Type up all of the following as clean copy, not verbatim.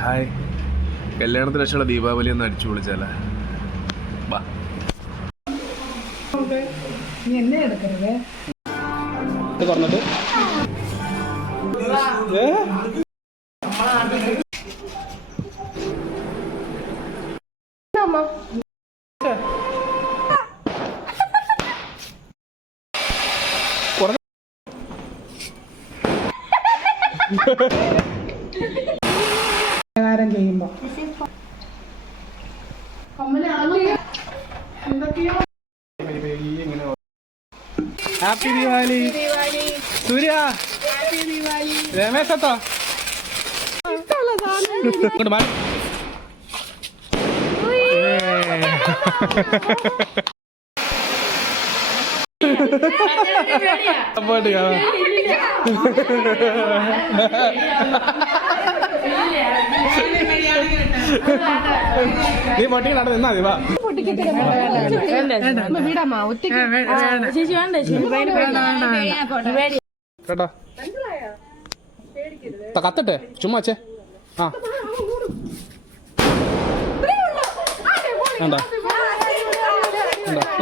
Hi, കല്യാണത്തിന് ശേഷമുള്ള ദീപാവലി ഒന്ന് അടിച്ചു പൊളിച്ചാലേ? വാ. പറഞ്ഞിട്ട് ചെയ്യുമ്പോ ഹാപ്പി ദിവാലി സൂര്യ, രമേശ് എത്തോ? ഇങ്ങോട്ട് മാറി. നീ പൊട്ടിക്ക് നടന്ന് നിന്നാ മതി. വാ. കേട്ടോ, കത്തട്ടെ ചുമ്മാ വച്ചേ. ആ വേണ്ട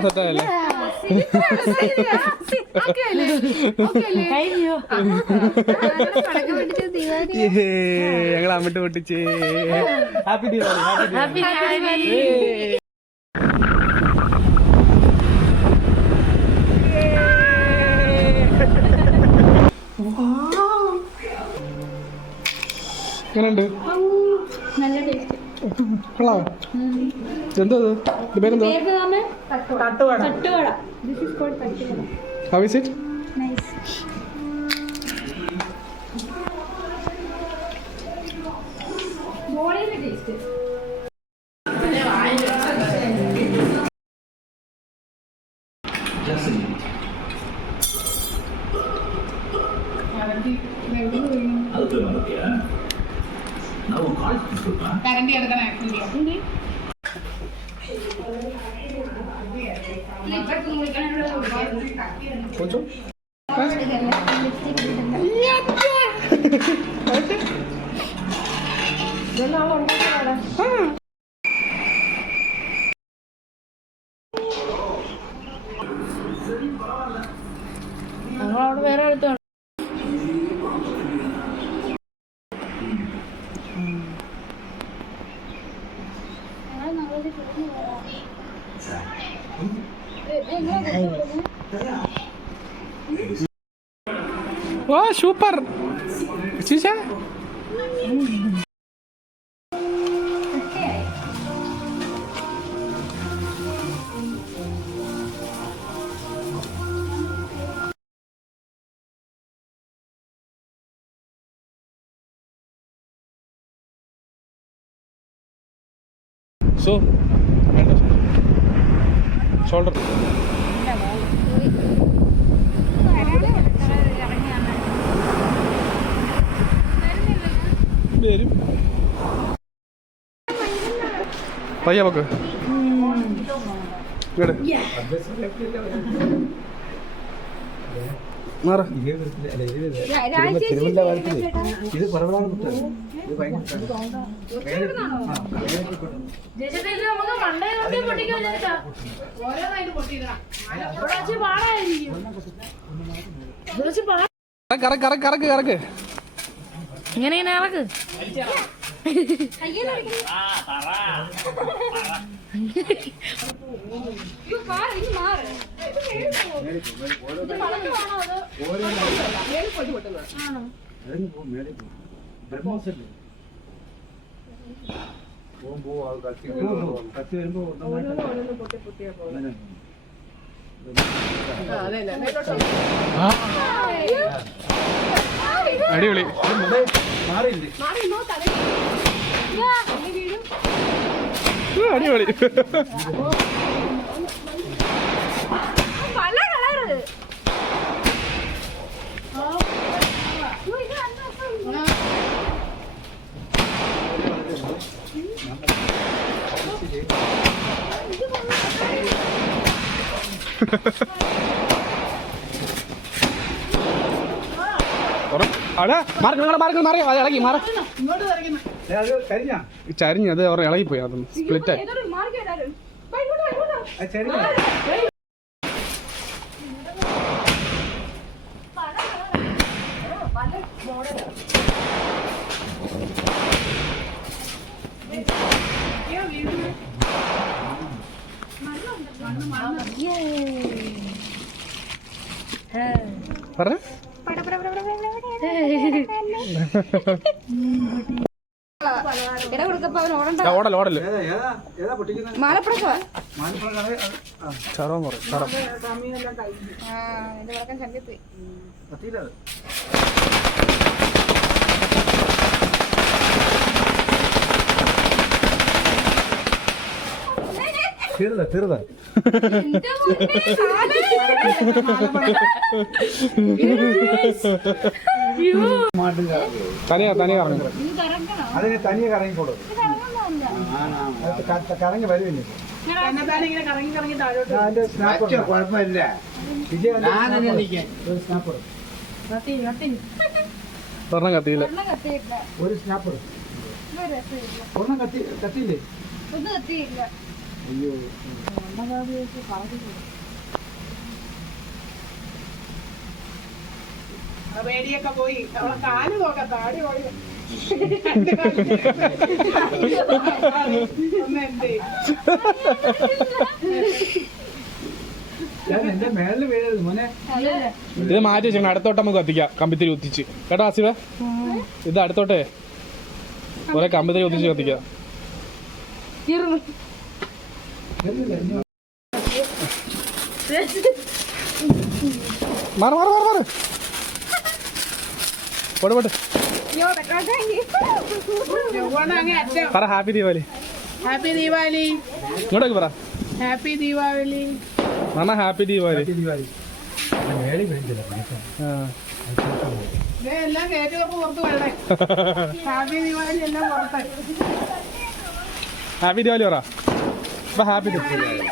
സെറ്റായല്ലേ? ഞങ്ങൾ അമ്മിട്ട് പൊട്ടിച്ച് ഹാപ്പി ദീപാവലി. എങ്ങനെയുണ്ട്? എന്തോ പേരെന്തോ? How is it? Nice. കരണ്ടി എടുക്കണേ. ഞങ്ങളവിടെ വേറെ അടുത്താണ്. Wah, super. Sisa? So, shoulder. പയ്യ നമുക്ക് മാറ. ഇത് കുറവാണ്. കറക്ക് ഇങ്ങനെ ഇറക്ക്. അടിപൊളി. അടിപൊളി. പല കളറ്. അവിടെ മാറി ഇളകി മാറ ഇങ്ങോട്ട് തെറിക്കുന്നു. അത് കഴിഞ്ഞാ ചരിഞ്ഞ് അത് അവർ ഇളകിപ്പോയി അതൊന്ന് സ്പ്ലിറ്റായി. അത് ശരി പറഞ്ഞ ഓടല് ഏതാ പൊട്ടിക്കുന്നത് മാലപ്പുറക്കോ ചറവും കുറയും ചറം കത്തിയില്ല അത് തീർന്ന തനിയാ കറങ്ങി അതിന് തനിയെ കറങ്ങിക്കോളൂ കറങ്ങി വരുമില്ലേ തന്നെത്താനെ ഇങ്ങനെ കറങ്ങി കറങ്ങി താഴോട്ട് അതിന്റെ സ്നാപ്പർ കുഴപ്പമില്ല സ്നാപ്പർ ഒരെണ്ണം കത്തിയില്ല. ഒരു സ്നാപ്പർ ഒരെണ്ണം കത്തിയില്ലേ അയ്യോ പേടിയൊക്കെ പോയി അവളെ കാല് നോക്കാം താടി ഓടി ഒന്ന് എന്തേ ഞാൻ എന്റെ മേളിൽ വീഴരുത് മോനെ ഇത് മാറ്റി വെച്ചാൽ അടുത്തോട്ട് നമുക്ക് കത്തിക്കാം. കമ്പിത്തിരി കുത്തിച്ച് കേട്ടോ ആസിഫ, ഇത് അടുത്തോട്ടേ കുറെ കമ്പിത്തിരി കുത്തിച്ച് കത്തിക്കാം. മാറ് മാറ് മാറ് മാറ് പോട്ടെ പോട്ടെ. പറ ഹാപ്പി ദീപാവലി. ഹാപ്പി ദീപാവലി. ഇങ്ങോട്ടേക്ക് പറ happy Deepavali. Mama happy Deepavali. മേളിൽ വീഴില്ല എല്ലാം കേറ്റുകപ്പ് പുറത്ത് വരണേ. ഹാപ്പി ദീപാവലി എല്ലാം പുറത്ത്. ഹാപ്പി ദീപാവലി പറ. ഇപ്പൊ happy Deepavali.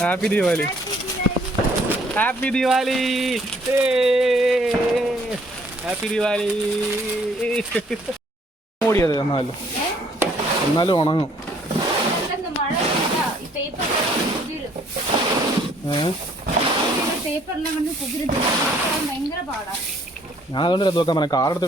Happy Deepavali. Happy Deepavali. Happy Deepavali. ഓടിയത് എന്നാലും ഉണങ്ങും. പേപ്പറെല്ലാം കൊണ്ട് ഭയങ്കര പാടാ. ഞാൻ അതുകൊണ്ട് നോക്കാൻ പറയാം കാറെടുത്ത്